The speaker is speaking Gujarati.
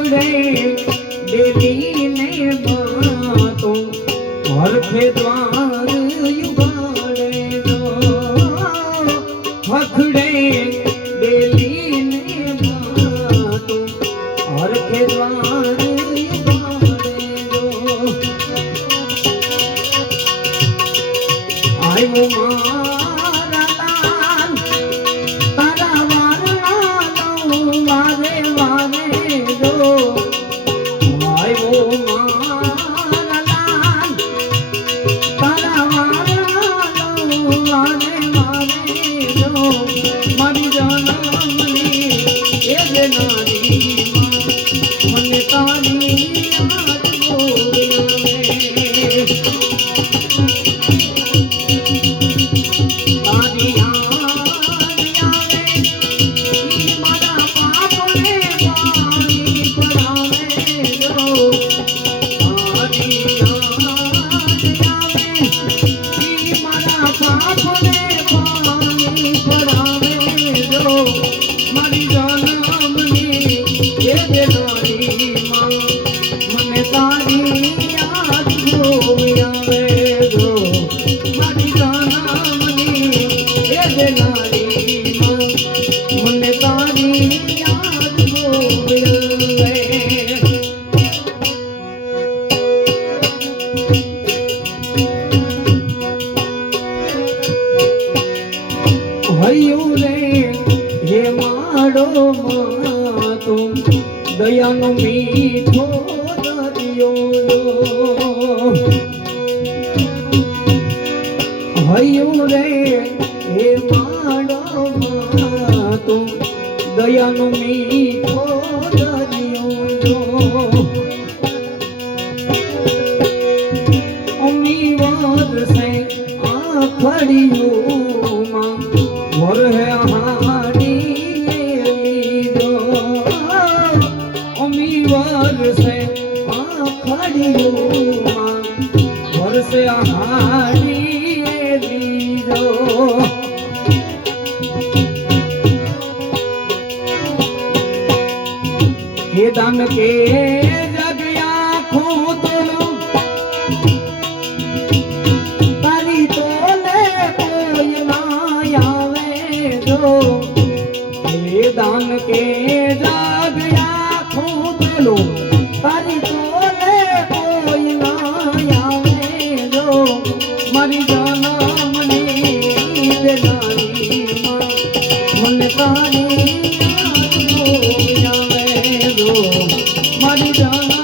પખડે દેવીને બાતો હરખે દ્વાર યુગાડે જો પખડે દેવીને બાતો હરખે દ્વાર યુગાડે જો આયો દયાનો મીઠો દરિયો હૈયું રે હે માડો માતો દયાનો મીઠો દરિયો અમી વાર સે આખડિયોમાં વર હે वर्षे आखड़ियों वर्षे हारी लीजो ये दान के जगया खोतलो तारी तोले कोई ना आवे जो ये दान के जगया तारी तोले कोई ना आवे जो मारी जनमनी देनारी मन तारी आवे जो मारी जनमनी